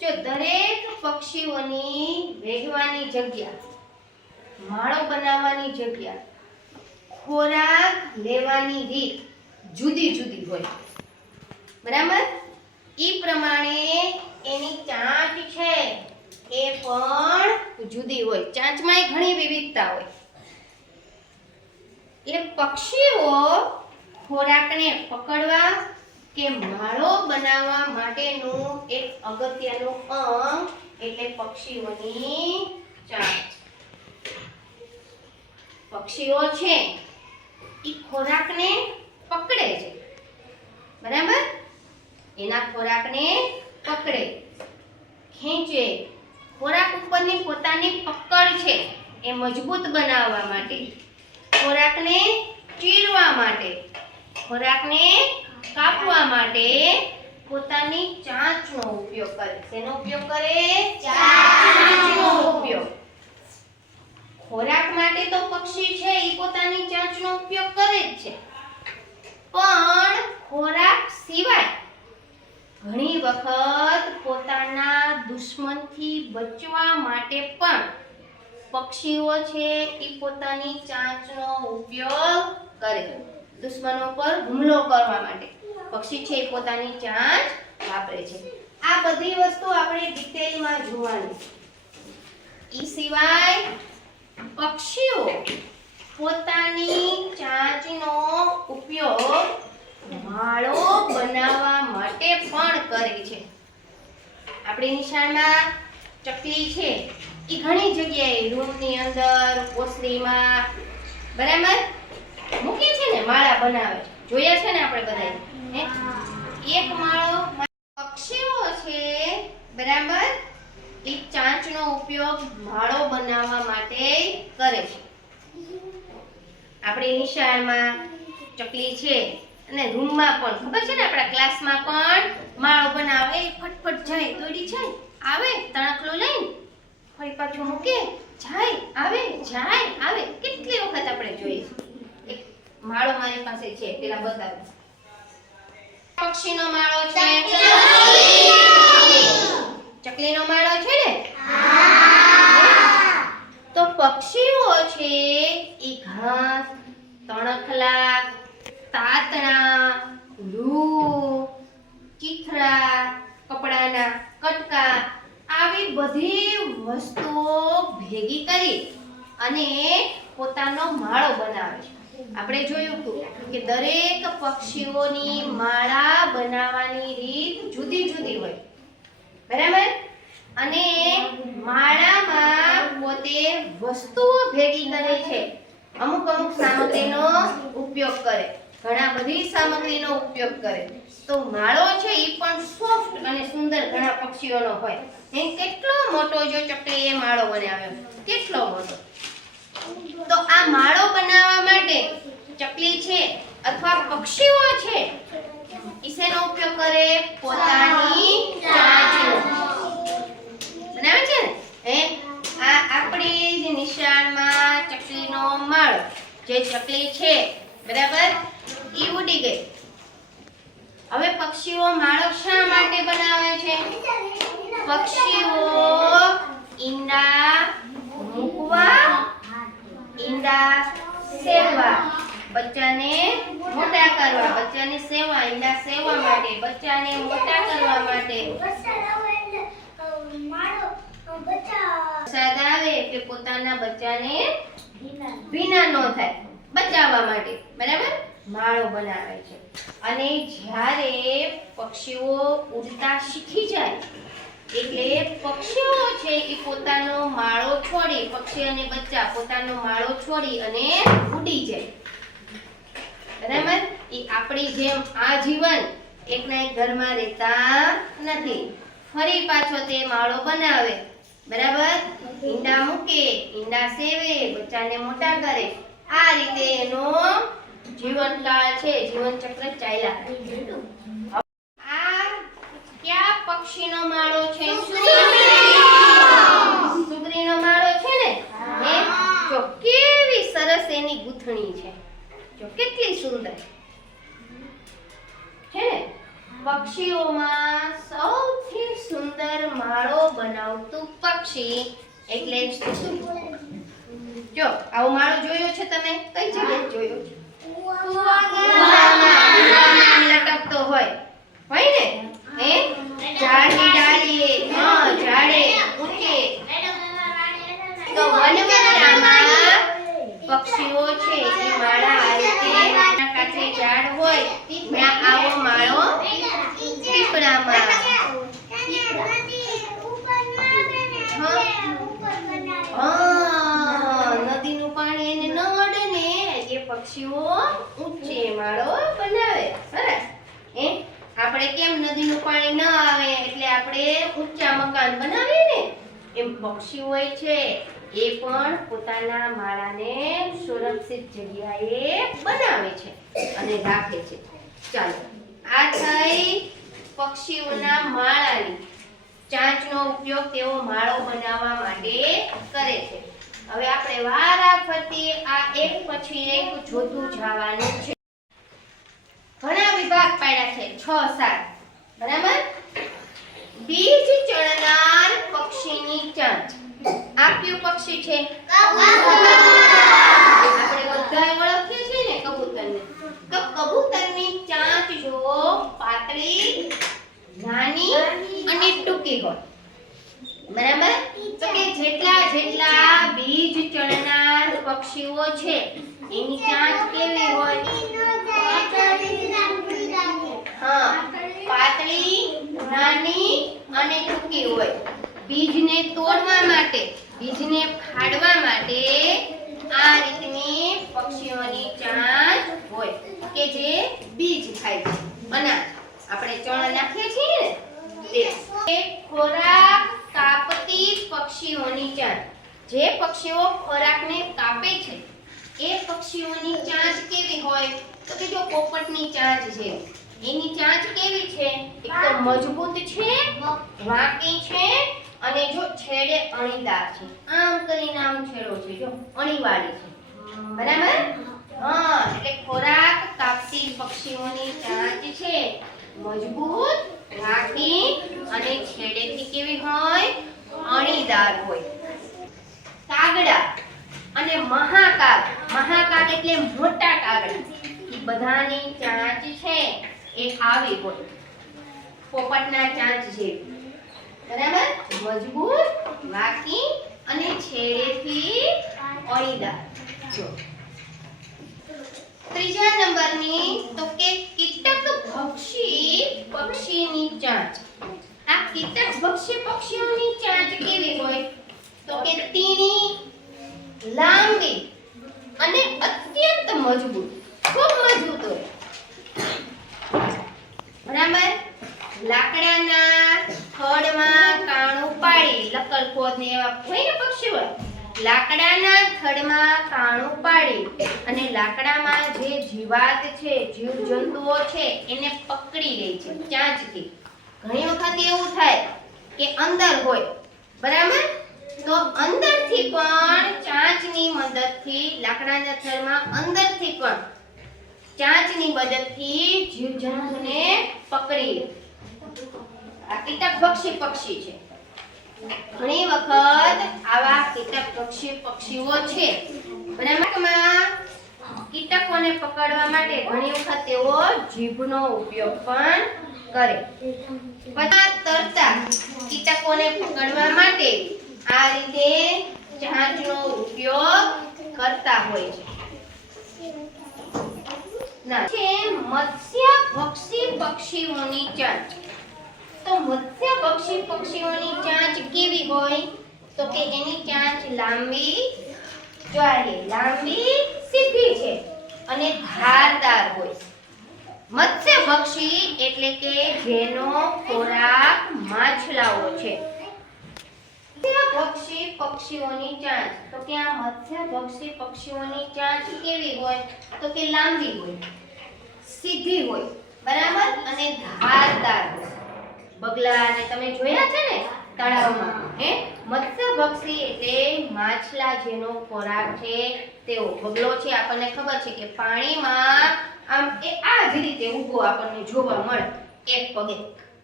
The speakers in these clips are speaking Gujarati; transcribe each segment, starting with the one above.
જો દરેક પક્ષીઓની રહેવાની જગ્યા, માળો બનાવવાની જગ્યા, ખોરાક લેવાની રીત જુદી જુદી હોય, બરાબર? ઈ પ્રમાણે એની ચાંચ છે એ પણ જુદી હોય. ચાંચમાં ઘણી વિવિધતા હોય. એટલે પક્ષીઓ ખોરાકને પકડવા કે માળો બનાવવા માટેનું એક અગત્યનું અંગ એટલે પક્ષીઓની ચાંચ. પક્ષીઓ છે ઈ ખોરાકને પકડે છે, બરાબર? એના ખોરાકને પકડે, ખેંચે. ખોરાક ઉપરની પોતાની પકડ છે એ મજબૂત બનાવવા માટે, ખોરાકને ચીરવા માટે, ખોરાકને કાપવા માટે પોતાની ચાંચનો ઉપયોગ કરે. શેનો ઉપયોગ કરે? ચાંચનો ઉપયોગ. ખોરાક માટે તો પક્ષી છે એ પોતાની ચાંચનો ઉપયોગ કરે જ છે, પણ ખોરાક સિવાય ઘણી વખત પોતાના દુશ્મનથી બચવા માટે પણ પક્ષીઓ છે એ પોતાની ચાંચનો ઉપયોગ કરે. દુશ્મનો પર હુમલો કરવા માટે પક્ષી છે એ પોતાની ચાંચ વાપરે છે. આ બધી વસ્તુ આપણે ડિટેલમાં જોવાની. ઈ સિવાય પક્ષીઓ પોતાની ચાંચનો ઉપયોગ માળો બનાવવા માટે પણ કરે છે. આપણી નિશાળમાં ચકલી છે એ ઘણી જગ્યાએ રૂમની અંદર, ઓસરીમાં, બરાબર, મૂકે છે ને, માળા બનાવે છે. જોયા છે ને આપણે બધાએ? એક માળો પક્ષીઓ છે, બરાબર, એ ચાંચનો ઉપયોગ માળો બનાવવા માટે કરે છે. આપણી નિશાળમાં ચકલી છે અને રૂમમાં પણ, ખબર છે ને, આપણા ક્લાસમાં પણ માળો બનાવે. ફટફટ જાય, દોડી જાય, આવે, તણકલો લઈને ફરી પાછું મૂકે, જાય, આવે, જાય, આવે. કેટલી વખત આપણે જોઈએ. એક માળો મારી પાસે છે, પેલા બતાવો. પક્ષીનો માળો છે, ચકલીનો માળો છે ને? તો પક્ષીઓ છે એ ઘાસ, તણખલા, તાતણા, રૂ, ચીથરા, કપડાના કટકા, આવી બધી વસ્તુઓ ભેગી કરી અને પોતાનો માળો બનાવે છે. આપણે જોયું કે દરેક પક્ષીઓની માળા બનાવવાની રીત જુદી જુદી હોય, બરાબર? અને માળામાં પોતે વસ્તુઓ ભેગી કરે છે. અમુક અમુક સામગ્રીનો ઉપયોગ કરે, ઘણા બધી સામગ્રીનો ઉપયોગ કરે. તો માળો છે એ પણ સોફ્ટ અને સુંદર ઘણા પક્ષીઓનો હોય. કેટલો મોટો જો ચકલીએ માળો બનાવ્યો, કેટલો મોટો! તો આ માળો બનાવવા માટે ચકલી છે અથવા પક્ષીઓ છે ઈ શેનો ઉપયોગ કરે? પોતાની ચાંચનો. બનાવે છે ને? આ આપણી જ નિશાળમાં ચકલીનો માળો, જે ચકલી છે, બરાબર, ઈ ઉડી ગઈ. હવે પક્ષીઓ માળો શા માટે બનાવે છે? પક્ષીઓ ઈંડા મૂકવા, ઈંડા સેવવા, બચ્ચાને મોટા કરવા, બચ્ચાને સેવવા, ઈંડા સેવવા માટે, બચ્ચાને મોટા કરવા માટે. વરસાદ આવે કે પોતાના બચ્ચાને ભીના ન થાય, બચાવવા માટે, બરાબર, માળો બનાવે છે. અને જ્યારે પક્ષીઓ ઉડતા શીખી જાય એટલે પક્ષીઓ છે એ પોતાનો માળો છોડી, પક્ષી અને બચ્ચા પોતાનો માળો છોડી અને ઉડી જાય, બરાબર? એ આપણી જેમ આજીવન એકના એક ઘરમાં રહેતા નથી. ફરી પાછો તે માળો બનાવે, બરાબર, ઈંડા મૂકે, ઈંડા સેવે, બચ્ચાને મોટા કરે. આ રીતે એનો જીવનકાળ છે, જીવન ચક્ર ચાલ્યા. આ કયા પક્ષીનો માળો છે? સુગરીનો માળો છે ને? જો કેવી સરસ એની ગૂંથણી છે, જો કેટલી સુંદર છે ને? પક્ષીઓમાં સૌથી સુંદર માળો બનાવતું પક્ષી એટલે શું? જો આવો માળો જોયો છે તમે? કઈ જગ્યાએ જોયો છે? કૂવામાં લટકતો હોય ને? હે ઝાડની ડાળીએ, હા ઝાડે ઊંચે. તો વનમેળામાં પક્ષીઓ છે એ માળા આ રીતે કાંઠે ઝાડ હોય ત્યાં આવો માળો પીપળામાં. નદીનું પાણી એને ન અડે ને એ પક્ષીઓ ઊંચે માળો બનાવે. સરસ. આપણે કેમ નદીનું પાણી ન આવે એટલે આપણે ઊંચા મકાન બનાવીએ ને, એમ પક્ષીઓ છે એ પણ પોતાના માળાને સુરક્ષિત જગ્યાએ બનાવે છે અને રાખે છે. ચાલો, આ થઈ પક્ષીઓના માળાની ચાંચનો ઉપયોગ તેઓ માળો બનાવવા માટે કરે છે. હવે આપણે વારાફરતી આ એક પછી એક જોતું જવાનું છે. ઘણા વિભાગ પાડ્યા છે, 6-7. બરાબર? બીજ ચણનાર પક્ષીની ચાંચ. આ કયું પક્ષી છે? આપણે બધાય ઓળખીએ છીએ ને કબૂતરને. તો કબૂતરની ચાંચ જો પાતળી, નાની અને ટૂંકી હોય. બરાબર? તો કે જેટલા બીજ ચણનાર પક્ષીઓ છે એની ચાંચ કેવી હોય? હા, પાતળી, નાની અને ટૂંકી હોય. બીજને તોડવા માટે, બીજને ફાડવા માટે આ રીતની પક્ષીઓની ચાંચ હોય કે જે બીજ ખાય છે. અનાજ આપણે ચણ નાખીએ છીએ ને તે. ખોરાક કાપતી પક્ષીઓની ચાંચ. જે પક્ષીઓ ખોરાકને કાપે છે એ પક્ષીઓની ચાંચ કેવી હોય? તો કે જો પોપટની ચાંચ છે એની ચાંચ કેવી છે? એક તો મજબૂત છે, વાંકી છે અને જો છેડે અણીદાર છે. આમ કરીને આમ છેડો છે, જો અણીવાળી છે. બરાબર? હા, એટલે ખોરાક કાપતી પક્ષીઓની ચાંચ છે મજબૂત, વાંકી અને છેડેથી કેવી હોય? અણીદાર હોય. કાગડા અને મહાકાગ. મહાકાગ એટલે મોટા કાગડા. એ બધાની ચાંચ છે એ આવી હોય પોપટના ચાંચ જેવી. બરાબર? મજબૂત, વાંકી અને છેડેથી અણીદાર. જો ત્રીજા નંબરની તો કે કીટક ભક્ષી પક્ષીની ચાંચ. આ કીટક ભક્ષી પક્ષીઓની ચાંચ કેવી હોય? તો કે તીણી, લાંબી અને અત્યંત મજબૂત. ખૂબ મજબૂત હોય. બરાબર? લાકડાના થડમાં કાણું પાડી, લકડખોદ ને એવા હોય ને પક્ષીઓ, લાકડાના થડમાં કાણું પાડી અને લાકડામાં જે જીવાત છે, જીવજંતુઓ છે એને પકડી લે છે ચાંચથી. ઘણી વખત એવું થાય કે અંદર હોય. બરાબર? તો અંદરથી પણ ચાંચની મદદથી, લાકડાના થડમાં અંદરથી પણ ચાંચની મદદથી જીવજંતુને પકડી લે. આ કીટકભક્ષી પક્ષી છે. ઘણી વખત આવા કીટકભક્ષી પક્ષીઓ છે બરાબર કીટકોને પકડવા માટે ઘણી વખત તેઓ જીભનો ઉપયોગ પણ કરે. બધા તરતા કીટકોને પકડવા માટે આ રીતે ચાંચનો ઉપયોગ કરતા હોય છે. મત્સ્યભક્ષી પક્ષીઓની ચાંચ. તો મત્સ્યભક્ષી પક્ષીઓની ચાંચ કેવી હોય? તો કે એની ચાંચ લાંબી, લાંબી સીધી છે અને ધારદાર હોય. મત્સ્યભક્ષી એટલે કે જેનો ખોરાક માછલાઓ છે. મત્સ્યભક્ષી પક્ષીઓની ચાંચ. તો કે આ મત્સ્યભક્ષી પક્ષીઓની ચાંચ કેવી હોય? તો કે લાંબી હોય, સીધી હોય. બરાબર? અને ધારદાર હોય. બગલાને તમે જોયા છે ને તળાવમાં? મત્સ્યભક્ષી એટલે માછલા જેનો ખોરાક છે તેઓ. બગલો છે આપણને ખબર છે કે પાણીમાં આમ એ આ જ રીતે ઊભો આપણને જોવા મળે. એક પગે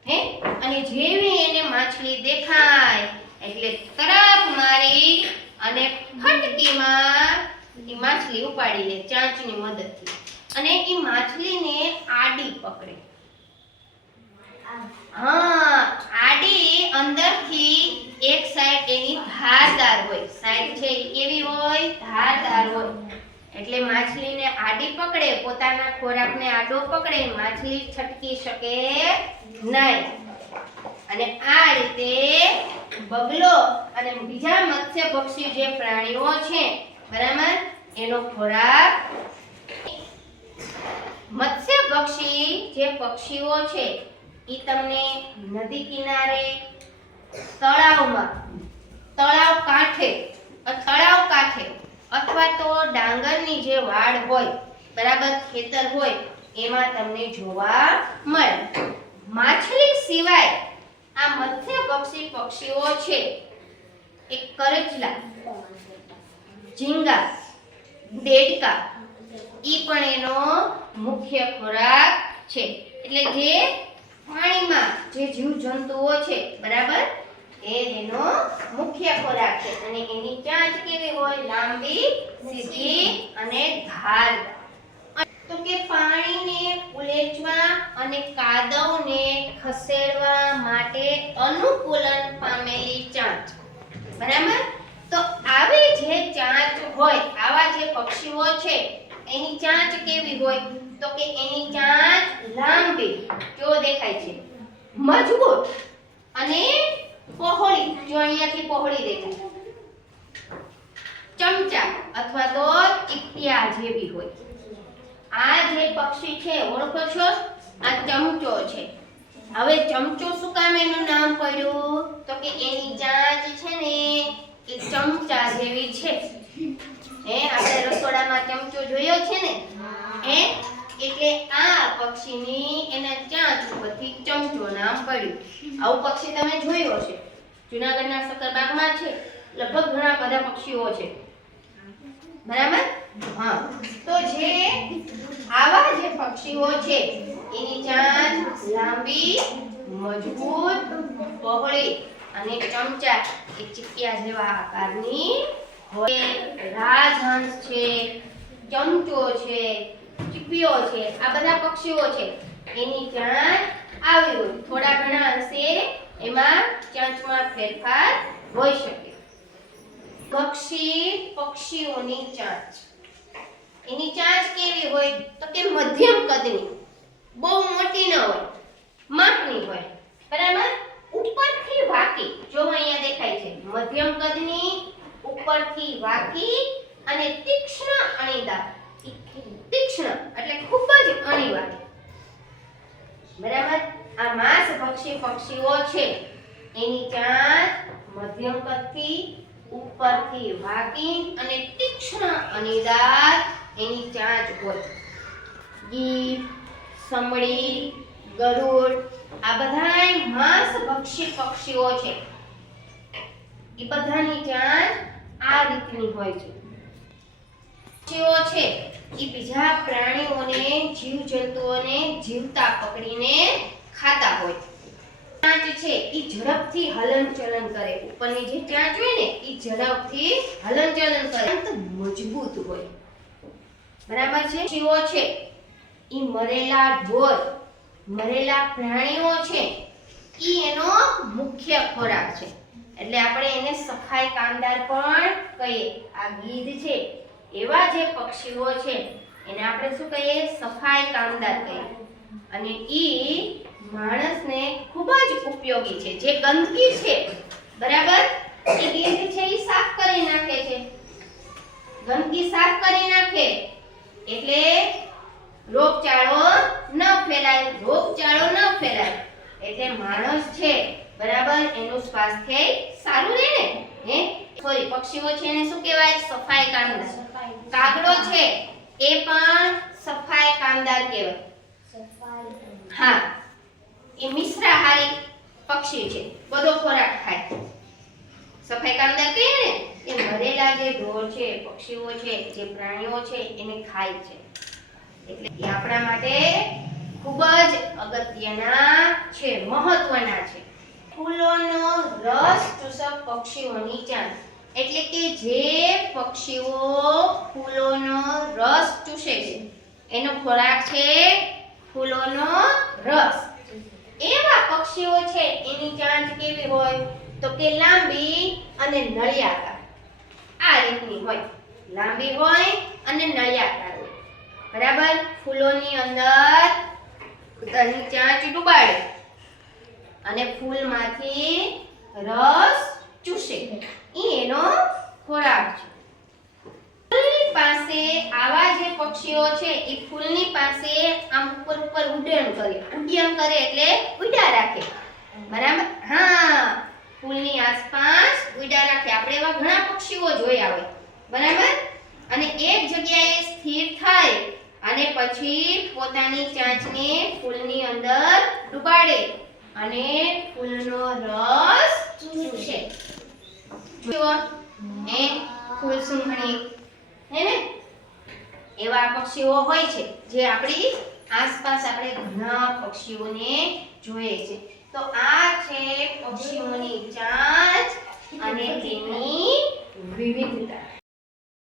હે અને જેવી એને માછલી દેખાય એટલે તરફ મારી અને ફટકીમાં એ માછલી ઉપાડી લે ચાંચની મદદથી અને એ માછલીને આડી પકડે. હા, આડી અંદરથી એક સાઈડ એની ધારદાર હોય. સાઈડ છે એ કેવી હોય? ધારદાર હોય. એટલે માછલીને આડી પકડે, પોતાના ખોરાકને આડો પકડે, માછલી છટકી શકે નહીં. અને આ રીતે બગલો અને બીજા મત્સ્ય પક્ષી જે પ્રાણીઓ છે બરાબર એનો ખોરાક. મત્સ્ય પક્ષી જે પક્ષીઓ છે ઈ તમને નદી કિનારે, તળાવ કાંઠે અથવા તો ડાંગરની જે વાડ હોય બરાબર ખેતર હોય એમાં તમને જોવા મળે. માછલી સિવાય આ મત્સ્ય પક્ષીઓ છે એક કરચલા, ઝીંગા, દેડકા ઈ પણ એનો મુખ્ય ખોરાક છે. એટલે જે પાણીમાં જે જીવજંતુઓ છે બરાબર એનો મુખ્ય ખોરાક છે. અને એની ચાંચ કેવી હોય? લાંબી, સીધી અને ધારદાર. તો કે પાણીને ઉલેચવા અને કાદવને ખસેડવા માટે અનુકૂલન પામેલી ચાંચ બરાબર. તો આવી જે ચાંચ હોય, આવા જે પક્ષીઓ છે એની ચાંચ કેવી હોય? તો કે એની ચાંચ લાંબી, જો દેખાય છે, મજબૂત અને પહોળી. જો અહીંયાથી પહોળી દેખાય. ચમચા અથવા તો ચીપિયા જેવી હોય. આ જે પક્ષી છે ઓળખો છો? આ ચમચો છે. હવે ચમચો શું કામ એનું નામ પડ્યું? તો કે એની ચાંચ છે ને એ ચમચા જેવી છે. આપણે રસોડામાં ચમચો જોયો છે ને એટલે આ પક્ષીની એના ચાંચ ઉપરથી ચમચો નામ પડ્યું. આવું પક્ષી તમે જોયો છે, જૂનાગઢના સક્કરબાગમાં છે, લગભગ ઘણા બધા પક્ષીઓ છે બરાબર. હા, તો જે આવા જે પક્ષીઓ છે એની ચાંચ લાંબી, મજબૂત, પહોળી અને ચમચા એ ચીપિયા જેવા આકારની હોય. રાજહંસ છે, ચમચો છે, ચીપિયો છે, આ બધા પક્ષીઓ છે એની ચાંચ આવી હોય. થોડા ઘણા અંશે એમાં ચાંચમાં ફેરફાર હોઈ શકે. પક્ષીઓની ચાંચ, એની ચાંચ કેવી હોય? તો કે મધ્યમ કદની, બહુ મોટી ન હોય, માપની હોય બરાબર. ઉપરથી વાકી, જો અહીંયા દેખાય છે, મધ્યમ કદની, ઉપરથી વાકી અને તીક્ષ્ણ અણીદાર. તીક્ષ્ણ એટલે ખૂબ જ અણીવાળી બરાબર. આ માંસભક્ષી પક્ષીઓ છે એની ચાંચ મધ્યમ કદથી, ઉપરથી વાકી અને તીક્ષ્ણ અણીદાર એની ચાંચ હોય. ગીધ, સમડી, ગરુડ આ બધાય માંસભક્ષી પક્ષીઓ છે. એ બધાની ચાંચ આ રીતની હોય છે. પક્ષીઓ છે એ બીજા પ્રાણીઓને, જીવજંતુઓને જીવતા પકડીને ખાતા હોય. ચાંચ છે એ ઝડપથી હલનચલન કરે. ઉપરની જે ચાંચ હોય ને એ ઝડપથી હલનચલન કરે, મજબૂત હોય બરાબર છે. પક્ષીઓ છે એ મરેલા ઢોર, મરેલા પ્રાણીઓ છે એ એનો મુખ્ય ખોરાક છે. એટલે આપણે એને સફાઈ કામદાર પણ કહીએ. આ ગીધ છે એવા જે પક્ષીઓ છે એને આપણે શું કહીએ? સફાઈ કામદાર કહીએ. અને ઈ માણસને ખૂબ જ ઉપયોગી છે. જે ગંદકી છે બરાબર એ ગીધ છે એ સાફ કરી નાખે છે. ગંદકી સાફ કરી નાખે એટલે રોગચાળો ન ફેલાય. એટલે માણસ છે બરાબર એનું સ્વાસ્થ્ય સારું રહે ને. સોરી, પક્ષીઓ છે એને શું કહેવાય? સફાઈ કામદાર. કાગડો છે એ પણ સફાઈ કામદાર કહેવાય. હા, એ મિશ્રાહારી પક્ષી છે, બધો ખોરાક ખાય. સફાઈ કામદાર કહે ને એ મરેલા જે ઢોર છે, પક્ષીઓ છે, જે પ્રાણીઓ છે એને ખાય છે. એટલે એ આપણા માટે ખૂબ જ અગત્યના છે, મહત્વના છે. ફૂલોનો રસ ચૂસક પક્ષીઓની ચાંચ, એટલે કે જે પક્ષીઓ ફૂલોનો રસ ચૂસે છે એનો ખોરાક છે ફૂલોનો રસ. એવા પક્ષીઓ છે એની ચાંચ કેવી હોય તો કે લાંબી અને નળિયાકાર. આ રીતની હોય, લાંબી હોય અને નળિયાકાર હોય. બરાબર. ફૂલોની અંદર પોતાની ચાંચ ડુબાડે અને ફૂલમાંથી રસ ચૂસે, એનો ખોરાક છે. ફૂલની પાસે આવા જે પક્ષીઓ છે એ ફૂલની પાસે આમ ઉપર ઉપર ઉડ્ડયન કરે એટલે ઉડ્યા રાખે. બરાબર. હા, ફૂલની આસપાસ ઉડ્યા રાખે. આપણે એવા ઘણા પક્ષીઓ જોયા હોય. બરાબર. અને એક જગ્યાએ સ્થિર થાય અને પછી પોતાની ચાંચને ફૂલની અંદર ડુબાડે અને ફૂલનો રસ ચૂસે. જુઓ, ફૂલ સૂંઘણી હે ને, એવા પક્ષીઓ હોય છે જે આપણી આસપાસ આપણે ઘણા પક્ષીઓને જોઈએ છે. તો આ છે પક્ષીઓની ચાંચ અને તેની વિવિધતા.